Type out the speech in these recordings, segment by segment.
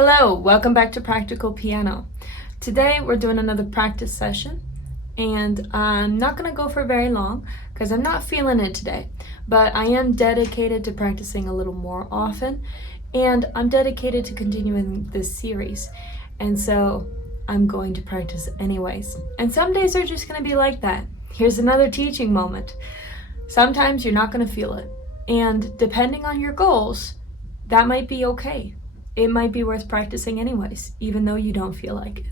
Hello, welcome back to Practical Piano. Today we're doing another practice session, and I'm not going to go for very long because I'm not feeling it today, but I am dedicated to practicing a little more often, and I'm dedicated to continuing this series, and so I'm going to practice anyways. And some days are just going to be like that. Here's another teaching moment. Sometimes you're not going to feel it, and depending on your goals, that might be okay. It might be worth practicing anyways, even though you don't feel like it.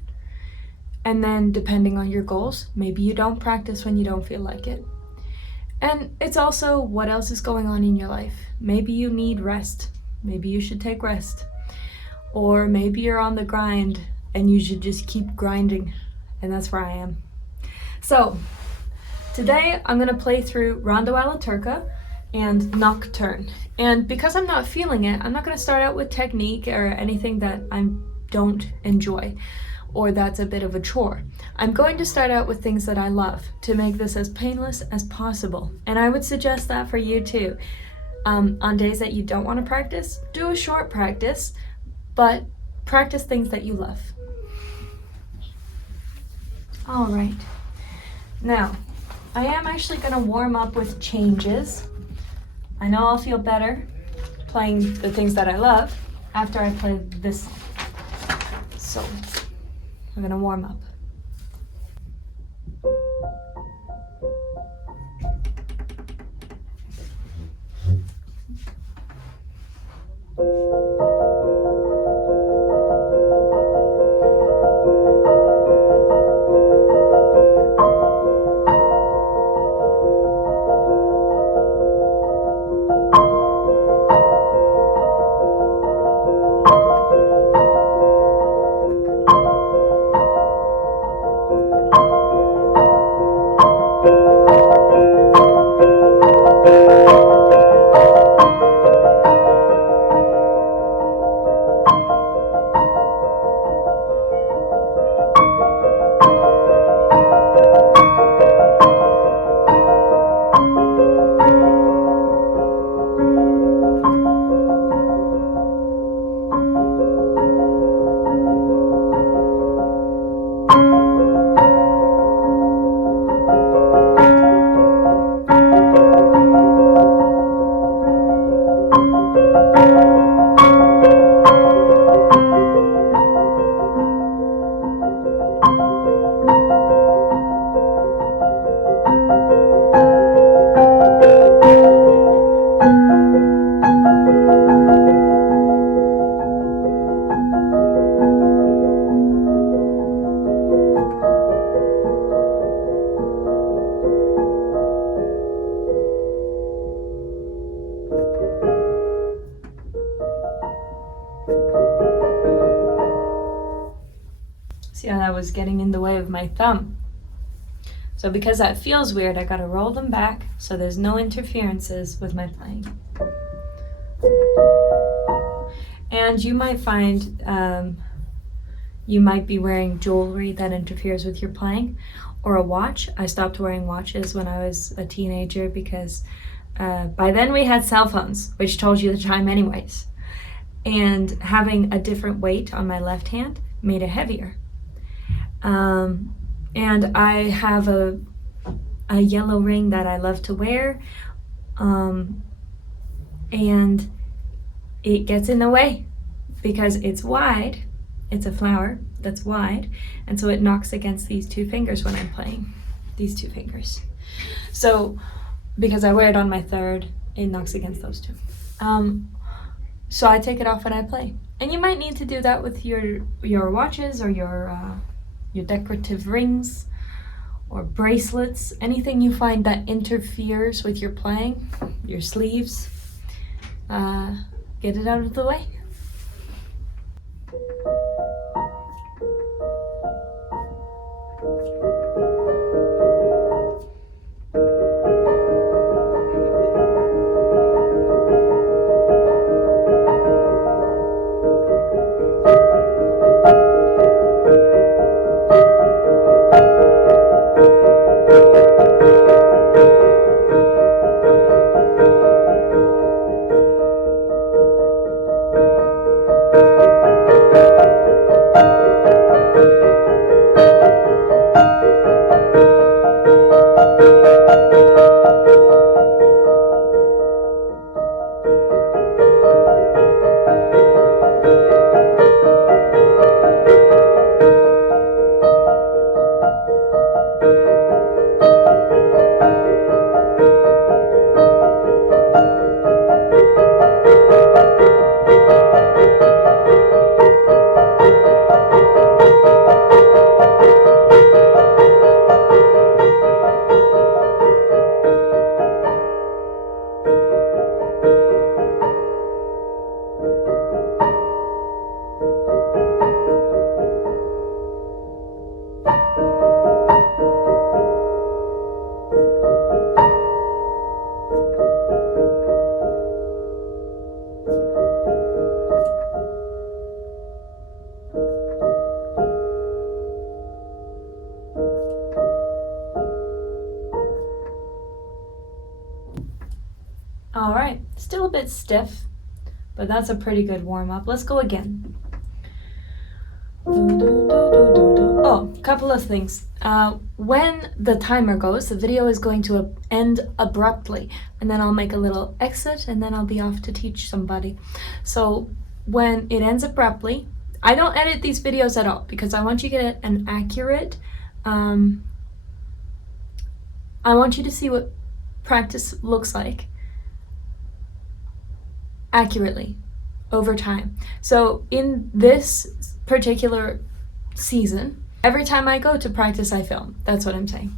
And then depending on your goals, maybe you don't practice when you don't feel like it. And it's also what else is going on in your life. Maybe you need rest. Maybe you should take rest. Or maybe you're on the grind and you should just keep grinding. And that's where I am. So today I'm going to play through Rondo alla Turca and Nocturne. And because I'm not feeling it, I'm not going to start out with technique or anything that I don't enjoy or that's a bit of a chore. I'm going to start out with things that I love to make this as painless as possible. And I would suggest that for you too. On days that you don't want to practice, do a short practice, but practice things that you love. All right. Now, I am actually going to warm up with changes. I know I'll feel better playing the things that I love after I play this song. So, we're gonna warm up. See how that was getting in the way of my thumb? So because that feels weird, I gotta roll them back so there's no interferences with my playing. And you might find you might be wearing jewelry that interferes with your playing, or a watch. I stopped wearing watches when I was a teenager because by then we had cell phones, which told you the time anyways. And having a different weight on my left hand made it heavier. And I have a yellow ring that I love to wear, and it gets in the way because it's wide. It's a flower that's wide, and so it knocks against these two fingers when I'm playing, these two fingers. So because I wear it on my third, it knocks against those two. So I take it off when I play. And you might need to do that with your watches or your decorative rings or bracelets, anything you find that interferes with your playing, your sleeves, get it out of the way. Still a bit stiff, but that's a pretty good warm-up. Let's go again. Oh, a couple of things. When the timer goes, the video is going to end abruptly, and then I'll make a little exit, and then I'll be off to teach somebody. So when it ends abruptly, I don't edit these videos at all because I want you to get an accurate, I want you to see what practice looks like accurately over time. So in this particular season, every time I go to practice, I film. That's what I'm saying.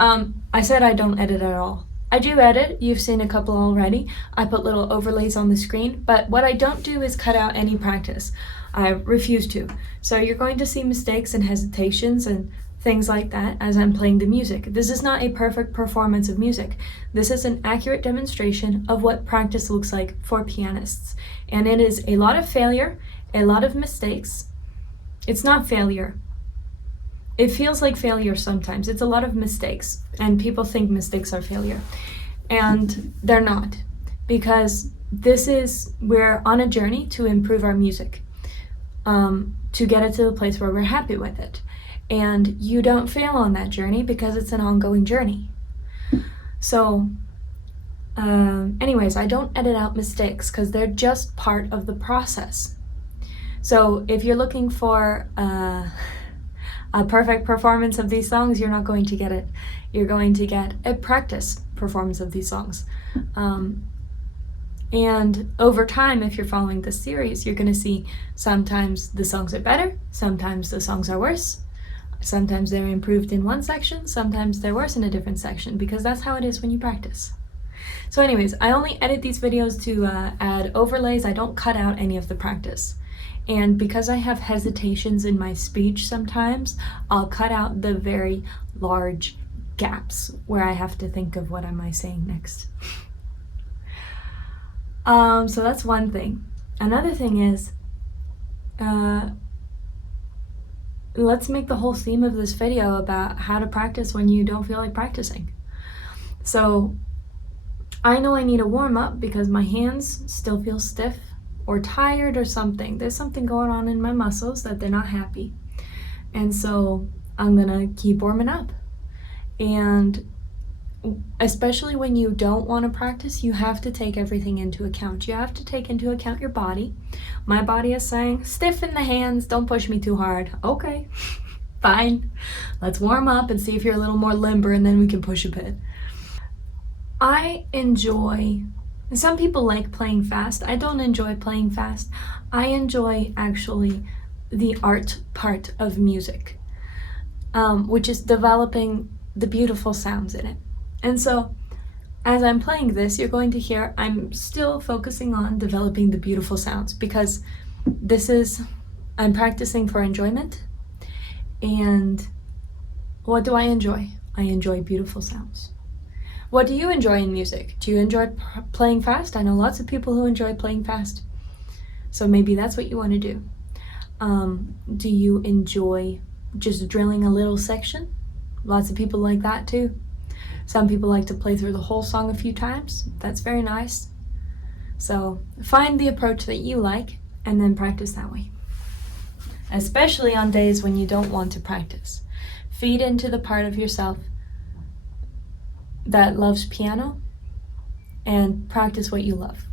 I said I don't edit at all. I do edit. You've seen a couple already. I put little overlays on the screen, but what I don't do is cut out any practice. I refuse to. So you're going to see mistakes and hesitations and things like that as I'm playing the music. This is not a perfect performance of music. This is an accurate demonstration of what practice looks like for pianists. And it is a lot of failure, a lot of mistakes. It's not failure. It feels like failure sometimes. It's a lot of mistakes, and people think mistakes are failure. And they're not, because we're on a journey to improve our music, to get it to the place where we're happy with it. And you don't fail on that journey because it's an ongoing journey. So, anyways, I don't edit out mistakes because they're just part of the process. So if you're looking for a perfect performance of these songs, you're not going to get it. You're going to get a practice performance of these songs. And over time, if you're following this series, you're going to see sometimes the songs are better, sometimes the songs are worse, sometimes they're improved in one section, sometimes they're worse in a different section, because that's how it is when you practice. So anyways, I only edit these videos to add overlays. I don't cut out any of the practice. And because I have hesitations in my speech sometimes, I'll cut out the very large gaps where I have to think of what am I saying next. So that's one thing. Another thing is, let's make the whole theme of this video about how to practice when you don't feel like practicing. So I know I need a warm up because my hands still feel stiff or tired or something. There's something going on in my muscles that they're not happy. And so I'm gonna keep warming up. And especially when you don't want to practice, you have to take everything into account. You have to take into account your body. My body is saying, stiffen the hands, don't push me too hard. Okay, fine. Let's warm up and see if you're a little more limber, and then we can push a bit. I enjoy, some people like playing fast. I don't enjoy playing fast. I enjoy actually the art part of music, which is developing the beautiful sounds in it. And so as I'm playing this, you're going to hear I'm still focusing on developing the beautiful sounds, because I'm practicing for enjoyment. And what do I enjoy? I enjoy beautiful sounds. What do you enjoy in music? Do you enjoy playing fast? I know lots of people who enjoy playing fast. So maybe that's what you want to do. Do you enjoy just drilling a little section? Lots of people like that too. Some people like to play through the whole song a few times. That's very nice. So find the approach that you like and then practice that way. Especially on days when you don't want to practice. Feed into the part of yourself that loves piano and practice what you love.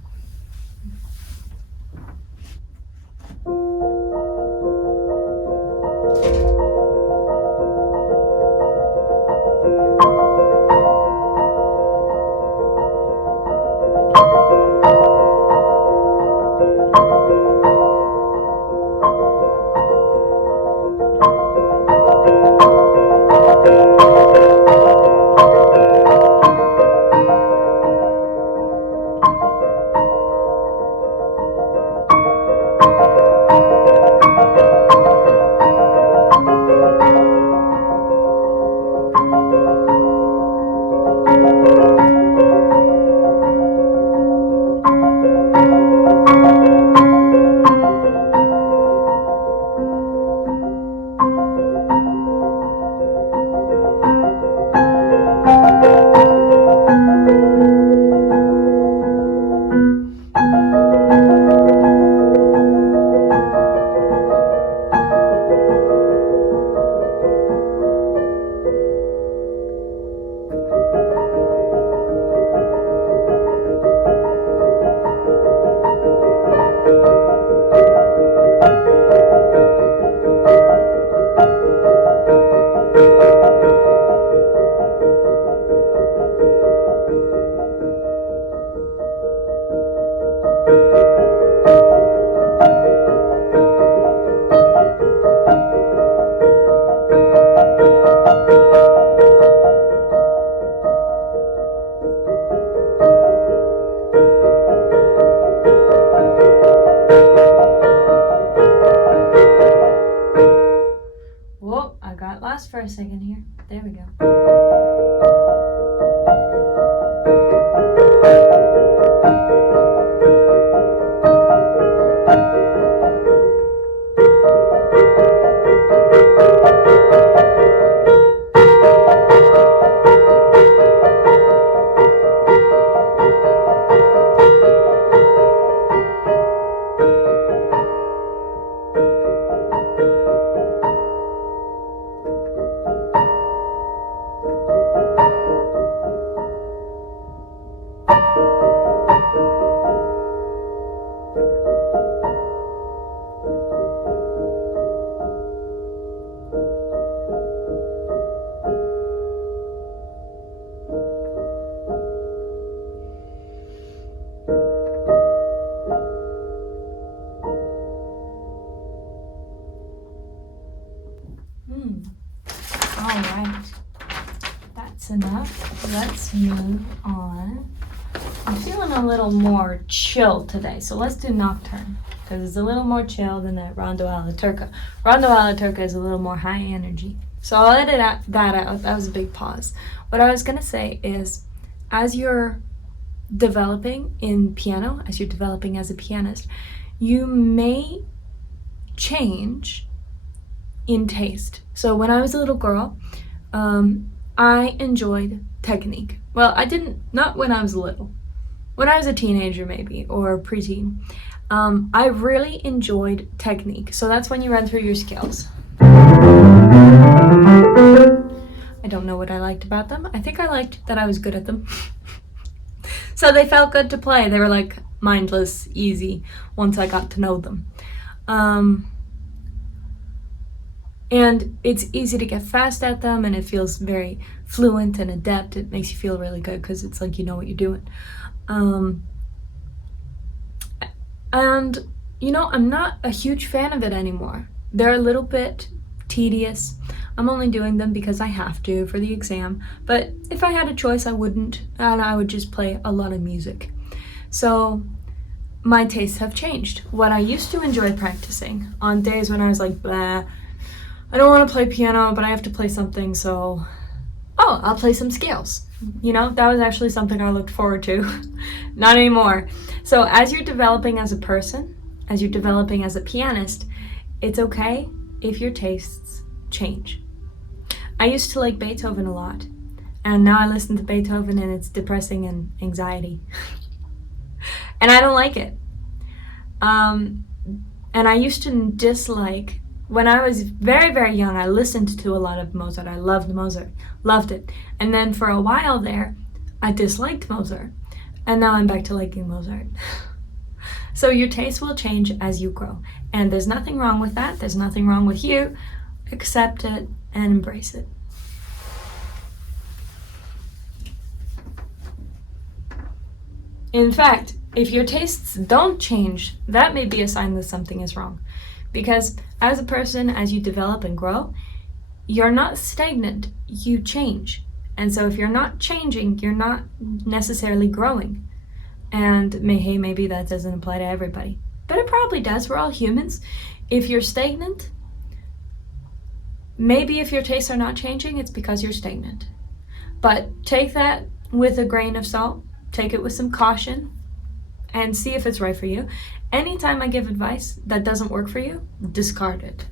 pause for a second here. There we go. All right, that's enough. Let's move on. I'm feeling a little more chill today, so let's do Nocturne, because it's a little more chill than that Rondo alla Turca. Rondo alla Turca is a little more high energy. So I'll edit that out. That was a big pause. What I was going to say is, as you're developing in piano, as you're developing as a pianist, you may change in taste. So when I was a little girl, I enjoyed technique. Well, I didn't, not when I was little. When I was a teenager maybe, or preteen. I really enjoyed technique. So that's when you run through your scales. I don't know what I liked about them. I think I liked that I was good at them. So they felt good to play. They were like mindless, easy, once I got to know them. And it's easy to get fast at them, and it feels very fluent and adept. It makes you feel really good because it's like you know what you're doing. And, you know, I'm not a huge fan of it anymore. They're a little bit tedious. I'm only doing them because I have to for the exam. But if I had a choice, I wouldn't, and I would just play a lot of music. So my tastes have changed. What I used to enjoy practicing on days when I was like, blah, I don't want to play piano, but I have to play something, so, oh, I'll play some scales. You know, that was actually something I looked forward to. Not anymore. So as you're developing as a person, as you're developing as a pianist, it's okay if your tastes change. I used to like Beethoven a lot, and now I listen to Beethoven and it's depressing and anxiety. And I don't like it. And I used to dislike, when I was very, very young, I listened to a lot of Mozart. I loved Mozart, loved it. And then for a while there, I disliked Mozart. And now I'm back to liking Mozart. So your taste will change as you grow. And there's nothing wrong with that. There's nothing wrong with you. Accept it and embrace it. In fact, if your tastes don't change, that may be a sign that something is wrong. Because as a person, as you develop and grow, you're not stagnant, you change. And so if you're not changing, you're not necessarily growing. And hey, maybe that doesn't apply to everybody. But it probably does, we're all humans. If you're stagnant, maybe if your tastes are not changing, it's because you're stagnant. But take that with a grain of salt, take it with some caution, and see if it's right for you. Anytime I give advice that doesn't work for you, discard it.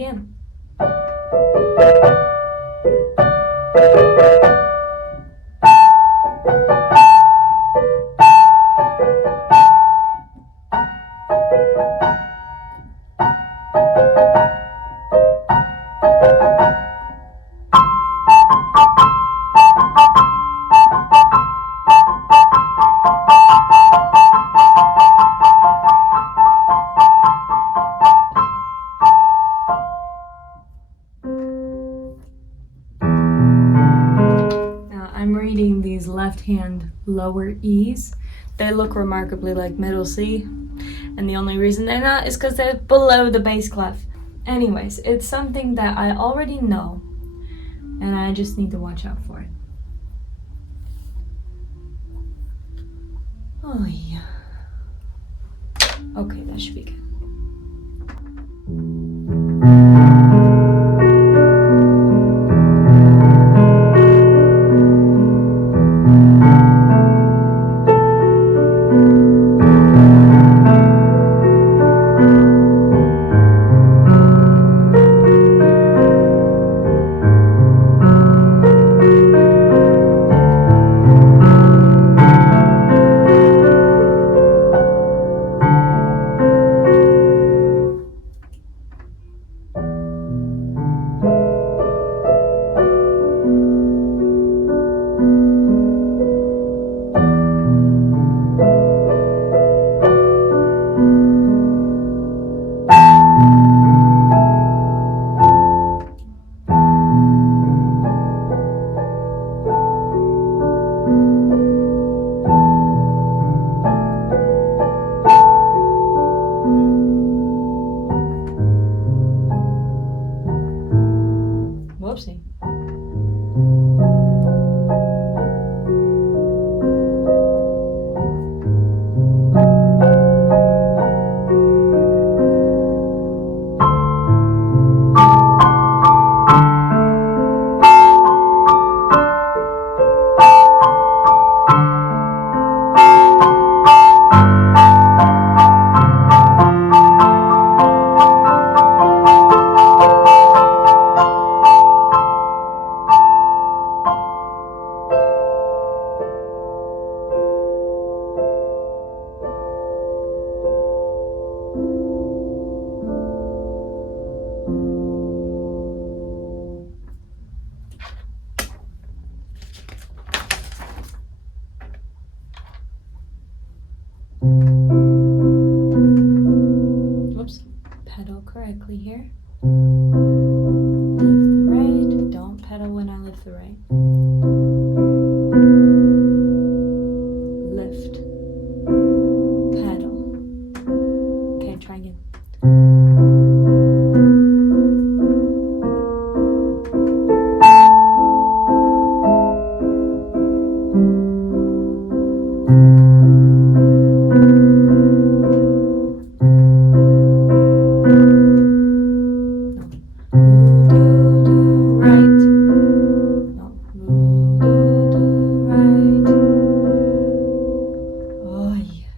again. I'm reading these left-hand lower E's. They look remarkably like middle C, and the only reason they're not is because they're below the bass clef. Anyways, it's something that I already know, and I just need to watch out for it. Oh yeah. Okay, that should be good. Whoopsie. Whoops. Pedal correctly here. Lift the right. Don't pedal when I lift the right. Lift. Pedal. Okay, try again.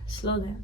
Slow down.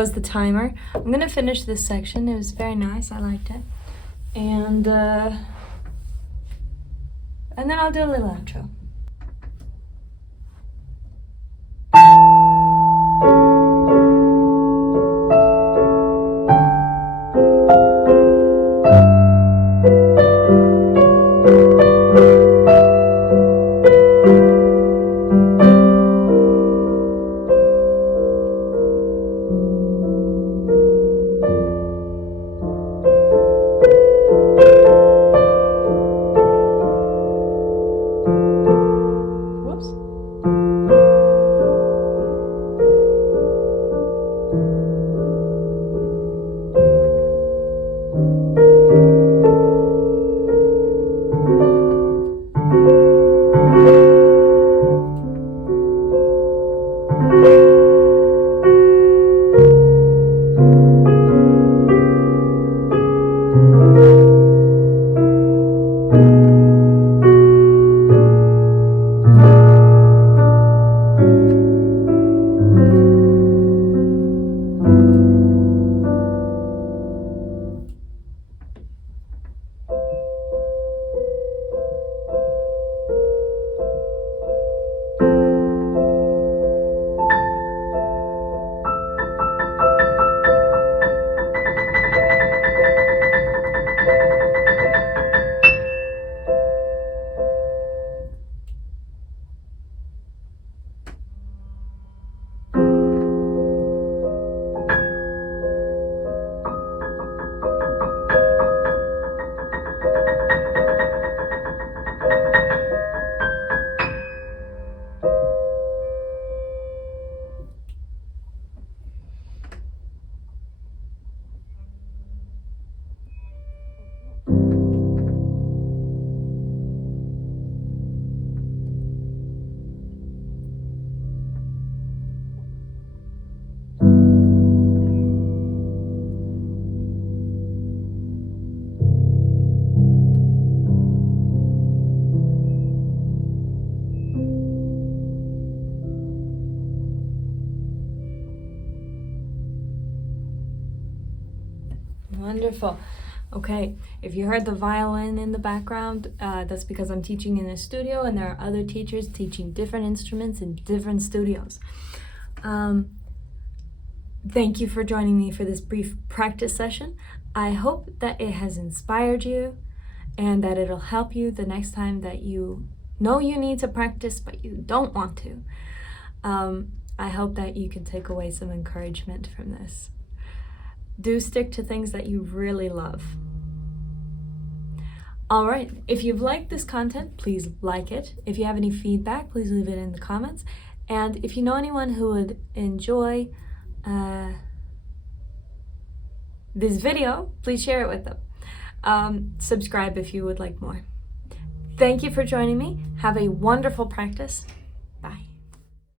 was the timer. I'm gonna finish this section. It was very nice. I liked it. And then I'll do a little outro. Wonderful. Okay, if you heard the violin in the background, that's because I'm teaching in a studio and there are other teachers teaching different instruments in different studios. Thank you for joining me for this brief practice session. I hope that it has inspired you and that it'll help you the next time that you know you need to practice but you don't want to. I hope that you can take away some encouragement from this. Do stick to things that you really love. All right, if you've liked this content, please like it. If you have any feedback, please leave it in the comments. And if you know anyone who would enjoy this video, please share it with them. Subscribe if you would like more. Thank you for joining me. Have a wonderful practice.